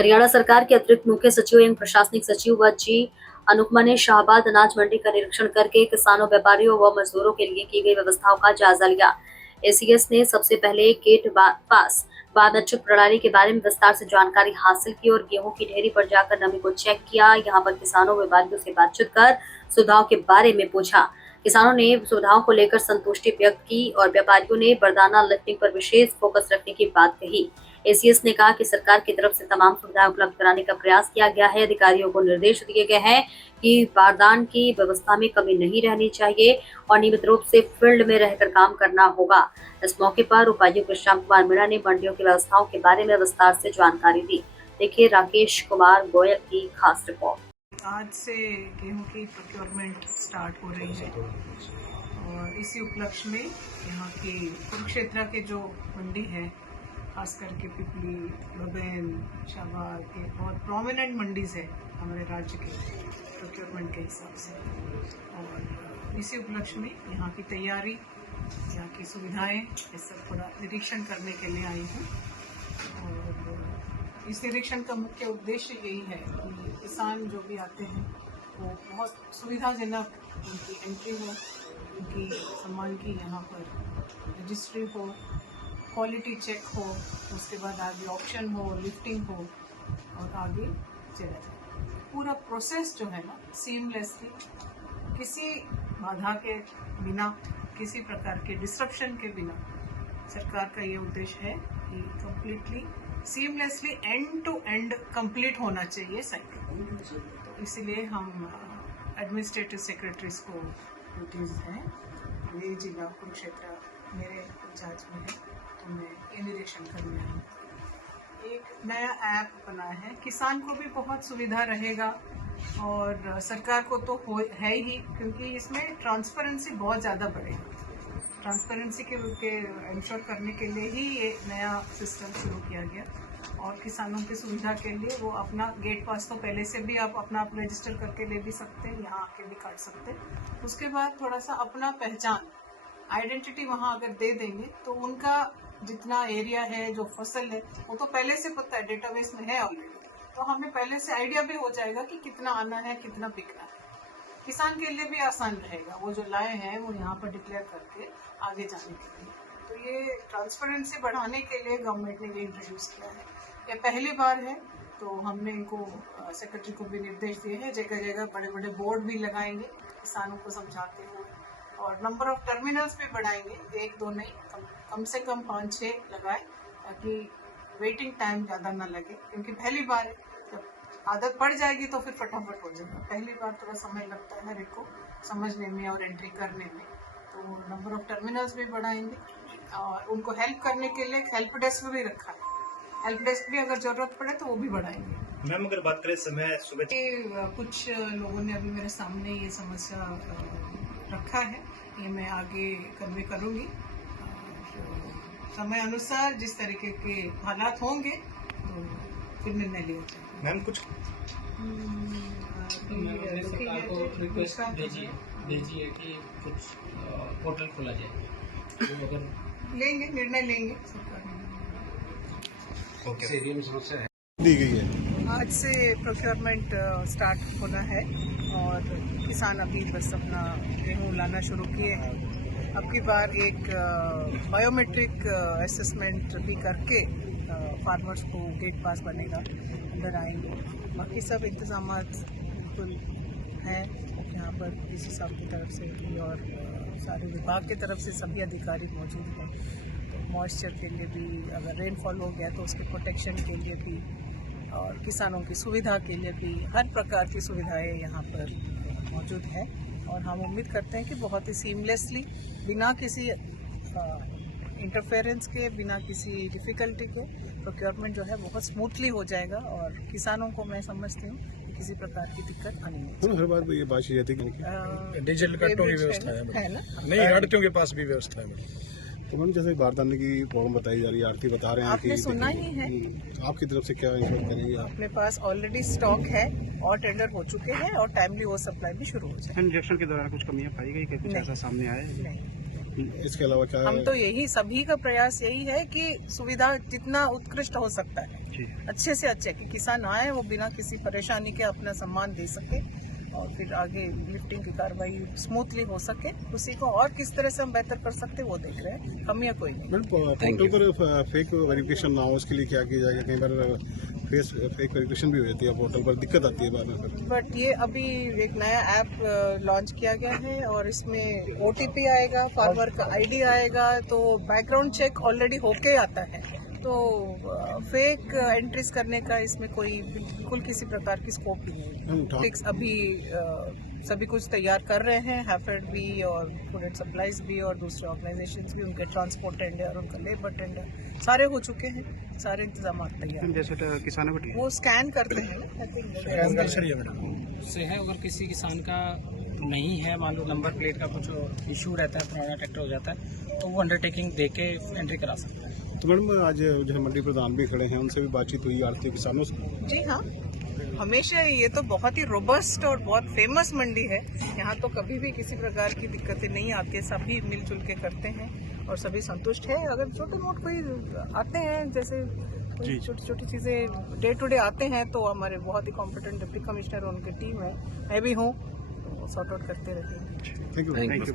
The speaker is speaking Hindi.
हरियाणा सरकार के अतिरिक्त मुख्य सचिव एवं प्रशासनिक सचिव व जी अनुपमा ने शाहबाद अनाज मंडी का निरीक्षण करके किसानों, व्यापारियों व मजदूरों के लिए की गई व्यवस्थाओं का जायजा लिया। एसीएस ने सबसे पहले गेट पास बायोमेट्रिक प्रणाली के बारे में विस्तार से जानकारी हासिल की और गेहूं की ढेरी पर जाकर नमी को चेक किया। यहाँ पर किसानों, व्यापारियों से बातचीत कर सुविधाओं के बारे में पूछा। किसानों ने सुविधाओं को लेकर संतुष्टि व्यक्त की और व्यापारियों ने बरदाना लिफ्टिंग पर विशेष फोकस रखने की बात कही। एसीएस ने कहा कि सरकार की तरफ से तमाम सुविधाएं उपलब्ध कराने का प्रयास किया गया है। अधिकारियों को निर्देश दिए गए हैं कि बारदान की व्यवस्था में कमी नहीं रहनी चाहिए और नियमित रूप से फील्ड में रहकर काम करना होगा। इस मौके पर उपायुक्त श्याम कुमार मीणा ने मंडियों की व्यवस्थाओं के बारे में विस्तार से जानकारी दी। देखिए राकेश कुमार गोयल की खास रिपोर्ट। आज से गेहूं की प्रोक्योरमेंट स्टार्ट हो रही है और इसी उपलक्ष्य में यहाँ की कुरुक्षेत्र के जो मंडी है, खास करके पिपली, बबेन, शाहबाद के बहुत प्रोमिनेंट मंडीज है हमारे राज्य के प्रोक्योरमेंट के हिसाब से। और इसी उपलक्ष्य में यहाँ की तैयारी, यहाँ की सुविधाएं, ये सब थोड़ा निरीक्षण करने के लिए आई हूँ। और इस निरीक्षण का मुख्य उद्देश्य यही है कि किसान जो भी आते हैं वो बहुत सुविधाजनक उनकी एंट्री हो, उनकी सामान की यहाँ पर रजिस्ट्री हो, क्वालिटी चेक हो, उसके बाद आगे ऑप्शन हो, लिफ्टिंग हो और आगे चला जाए। पूरा प्रोसेस जो है ना सीमलेसली, किसी बाधा के बिना, किसी प्रकार के डिस्ट्रप्शन के बिना, सरकार का ये उद्देश्य है कि completely seamlessly end to end complete होना चाहिए साइकिल। तो इसलिए हम एडमिनिस्ट्रेटिव सेक्रेटरीज को ड्यूटीज हैं, ये जिला कुरुक्षेत्र मेरे इंचार्ज में है, तो मैं ये निरीक्षण करने आई हूँ। एक नया ऐप बना है, किसान को भी बहुत सुविधा रहेगा और सरकार को तो है ही, क्योंकि इसमें ट्रांसपेरेंसी बहुत ज़्यादा बढ़ेगी। ट्रांसपेरेंसी के इंश्योर करने के लिए ही ये नया सिस्टम शुरू किया गया और किसानों की सुविधा के लिए वो अपना गेट पास तो पहले से भी आप रजिस्टर करके ले भी सकते हैं, यहाँ आके भी काट सकते हैं। उसके बाद थोड़ा सा अपना पहचान, आइडेंटिटी वहाँ अगर दे देंगे तो उनका जितना एरिया है, जो फसल है, वो तो पहले से पता है, डेटाबेस में है ऑलरेडी, तो हमें पहले से आइडिया भी हो जाएगा कि कितना आना है, कितना बिकना है। किसान के लिए भी आसान रहेगा, वो जो लाए हैं वो यहाँ पर डिक्लेयर करके आगे जाने के लिए। तो ये ट्रांसपेरेंसी बढ़ाने के लिए गवर्नमेंट ने ये इंट्रोड्यूस किया है। ये पहली बार है, तो हमने इनको सेक्रेटरी को भी निर्देश दिए हैं, जगह जगह बड़े बड़े बोर्ड भी लगाएंगे किसानों को समझाते हुए, और नंबर ऑफ टर्मिनल्स भी बढ़ाएंगे, 1-2 नहीं, कम से कम 5-6 लगाए, ताकि वेटिंग टाइम ज़्यादा ना लगे, क्योंकि पहली बार है। जब आदत पड़ जाएगी तो फिर फटाफट हो जाएगा, पहली बार थोड़ा समय लगता है हर एक को समझने में और एंट्री करने में। तो नंबर ऑफ टर्मिनल्स भी बढ़ाएंगे और उनको हेल्प करने के लिए हेल्प डेस्क भी रखा है, हेल्प डेस्क भी अगर जरूरत पड़े तो वो भी बढ़ाएंगे। मैम अगर बात करें समय सुबह, कुछ लोगों ने अभी मेरे सामने ये समस्या रखा है, ये मैं आगे कन्वे करूँगी। समय अनुसार जिस तरीके के हालात होंगे तो फिर निर्णय लिया जाएगा। मैम कुछ सरकार को रिक्वेस्ट भेजिए कि कुछ पोर्टल खोला जाए, तो अगर लेंगे निर्णय लेंगे सरकार ओके एरिया में समस्या है दी गई है। आज से प्रोक्योरमेंट स्टार्ट होना है और किसान अभी बस अपना गेहूँ लाना शुरू किए हैं। अब की बार एक बायोमेट्रिक असेसमेंट भी करके फार्मर्स को गेट पास बनेगा, अंदर आएंगे। बाकी सब इंतजाम बिल्कुल हैं यहाँ पर डीसी साहब की तरफ से भी और सारे विभाग की तरफ से सभी अधिकारी मौजूद हैं। तो मॉइस्चर के लिए भी, अगर रेनफॉल हो गया तो उसके प्रोटेक्शन के लिए भी और किसानों की सुविधा के लिए भी हर प्रकार की सुविधाएं यहाँ पर मौजूद है। और हम उम्मीद करते हैं कि बहुत ही सीमलेसली, बिना किसी इंटरफेरेंस के, बिना किसी डिफ़िकल्टी के प्रोक्योरमेंट जो है बहुत स्मूथली हो जाएगा और किसानों को मैं समझती हूँ कि किसी प्रकार की दिक्कत आनी नहीं। हर बार ये बात ये थी कि डीजल कट्टों की व्यवस्था है ना, नहीं, आड़तियों के पास भी व्यवस्था है। तो मैम जैसे बारदाने की प्रॉब्लम बताई जा रही है, आरती बता रहे हैं आपने सुना ही है, तो आपकी तरफ से क्या इंश्योर करेंगे आप? अपने पास ऑलरेडी स्टॉक है और टेंडर हो चुके हैं और टाइमली वो सप्लाई भी शुरू हो जाए। इंजेक्शन के दौरान कुछ कमियां पाई गई, कुछ ऐसा सामने आया है? नहीं। इसके अलावा क्या हम तो यही, सभी का प्रयास यही है कि सुविधा जितना उत्कृष्ट हो सकता है अच्छे से अच्छे, कि किसान आए वो बिना किसी परेशानी के अपना सम्मान दे सके और फिर आगे लिफ्टिंग की कार्रवाई स्मूथली हो सके। उसी को और किस तरह से हम बेहतर कर सकते हैं वो देख रहे हैं, कमियां कोई नहीं। मैडम पोर्टल पर फेक वेरिफिकेशन ना हो उसके लिए क्या किया जाएगा? कई बार फेक वेरिफिकेशन भी हो जाती है पोर्टल पर, दिक्कत आती है बाद में। बट ये अभी एक नया ऐप लॉन्च किया गया है और इसमें OTP आएगा, फार्मर का ID आएगा, तो बैकग्राउंड चेक ऑलरेडी होके आता है, तो फेक एंट्रीज करने का इसमें कोई बिल्कुल किसी प्रकार की स्कोप ही नहीं है। फिक्स अभी सभी कुछ तैयार कर रहे हैं, हैफेड भी और फूड एंड सप्लाईज भी और दूसरे ऑर्गेनाइजेशंस भी, उनके ट्रांसपोर्ट टेंडर, उनका लेबर टेंडर सारे हो चुके हैं, सारे इंतजाम तैयार। जैसे किसानों को वो स्कैन करते हैं ना, आई थिंक उससे है, अगर किसी किसान का नहीं है, मान लो नंबर प्लेट का कुछ इशू रहता है, पुराना ट्रैक्टर हो जाता है, तो वो अंडरटेकिंग दे के एंट्री करा सकता है। तो मैडम आज जो है मंडी प्रधान भी खड़े हैं, उनसे भी बातचीत हुई आड़ती किसानों से? जी हाँ, हमेशा ये तो बहुत ही रोबस्ट और बहुत फेमस मंडी है, यहाँ तो कभी भी किसी प्रकार की दिक्कतें नहीं आती है, सभी मिलजुल के करते हैं और सभी संतुष्ट है। अगर छोटे मोटे कोई आते हैं, जैसे छोटी छोटी चीज़ें डे टू डे आते हैं, तो हमारे बहुत ही कॉम्पिटेंट डिप्टी कमिश्नर उनकी टीम है, मैं भी हूँ, सॉर्ट आउट करते रहते हैं। Thank you.